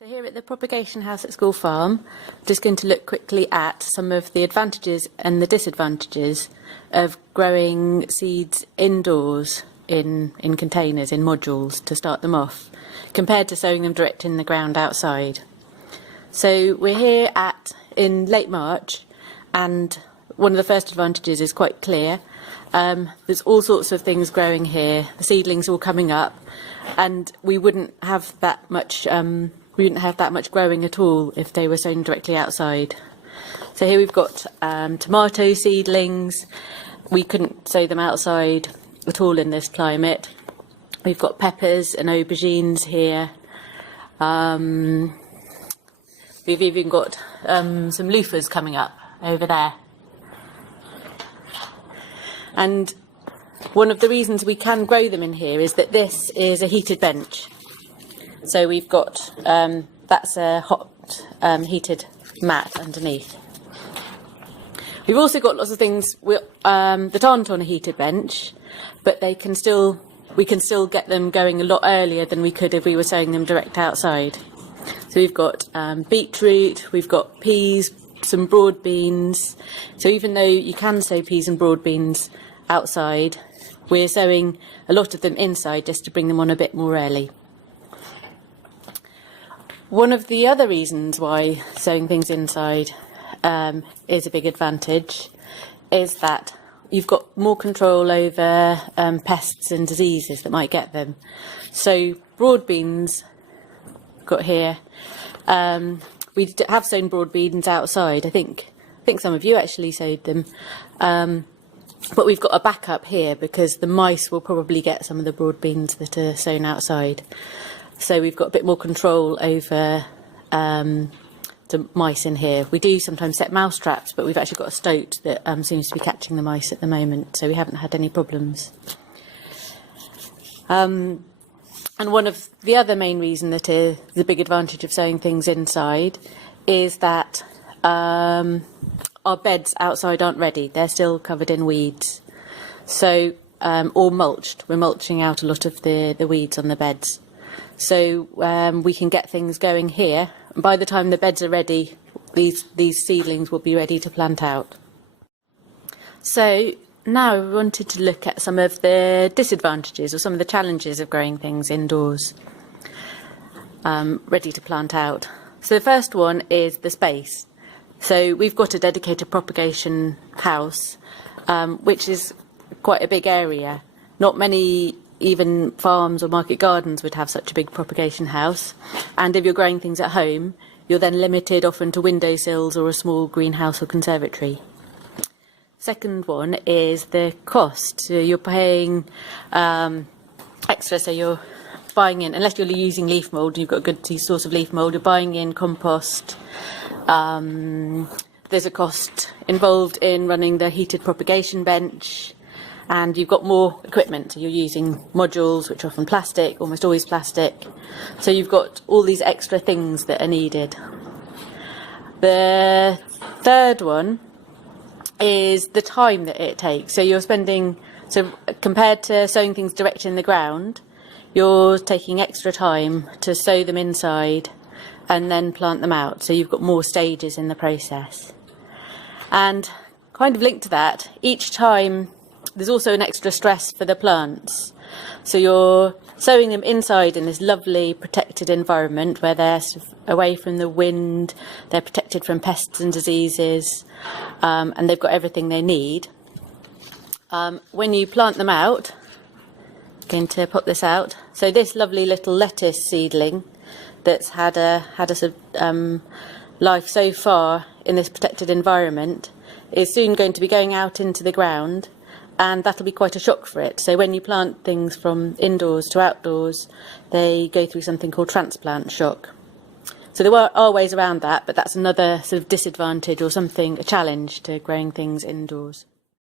So here at the propagation house at School Farm, I'm just going to look quickly at some of the advantages and the disadvantages of growing seeds indoors in containers, in modules, to start them off, compared to sowing them direct in the ground outside. So we're here in late March, and one of the first advantages is quite clear. There's all sorts of things growing here, the seedlings all coming up, and we wouldn't have that much growing at all if they were sown directly outside. So here we've got tomato seedlings. We couldn't sow them outside at all in this climate. We've got peppers and aubergines here. We've even got some loofahs coming up over there. And one of the reasons we can grow them in here is that this is a heated bench. So we've got, that's a hot heated mat underneath. We've also got lots of things that aren't on a heated bench, but we can still get them going a lot earlier than we could if we were sowing them direct outside. So we've got beetroot, we've got peas, some broad beans. So even though you can sow peas and broad beans outside, we're sowing a lot of them inside just to bring them on a bit more early. One of the other reasons why sowing things inside is a big advantage is that you've got more control over pests and diseases that might get them. So broad beans, got here, we have sown broad beans outside. I think some of you actually sowed them, but we've got a backup here because the mice will probably get some of the broad beans that are sown outside. So we've got a bit more control over the mice in here. We do sometimes set mouse traps, but we've actually got a stoat that seems to be catching the mice at the moment, so we haven't had any problems. And one of the other main reasons that is the big advantage of sowing things inside is that our beds outside aren't ready. They're still covered in weeds. So, or mulched. We're mulching out a lot of the weeds on the beds. So we can get things going here. And by the time the beds are ready, these seedlings will be ready to plant out. So now we wanted to look at some of the disadvantages or some of the challenges of growing things indoors, ready to plant out. So the first one is the space. So we've got a dedicated propagation house, which is quite a big area. Not many even farms or market gardens would have such a big propagation house, and if you're growing things at home, you're then limited often to windowsills or a small greenhouse or conservatory. Second one is the cost. So you're paying extra, so you're buying in, unless you're using leaf mould, you've got a good source of leaf mould, you're buying in compost. There's a cost involved in running the heated propagation bench, and you've got more equipment. So you're using modules, which are often plastic, almost always plastic. So you've got all these extra things that are needed. The third one is the time that it takes. So you're spending, so compared to sowing things direct in the ground, you're taking extra time to sow them inside and then plant them out. So you've got more stages in the process. And kind of linked to that, each time there's also an extra stress for the plants. So you're sowing them inside in this lovely protected environment where they're sort of away from the wind, they're protected from pests and diseases, and they've got everything they need. When you plant them out, I'm going to pop this out. So this lovely little lettuce seedling that's had a sort of, life so far in this protected environment is soon going to be going out into the ground, and that'll be quite a shock for it. So when you plant things from indoors to outdoors, they go through something called transplant shock. So there are ways around that, but that's another sort of disadvantage or something, a challenge to growing things indoors.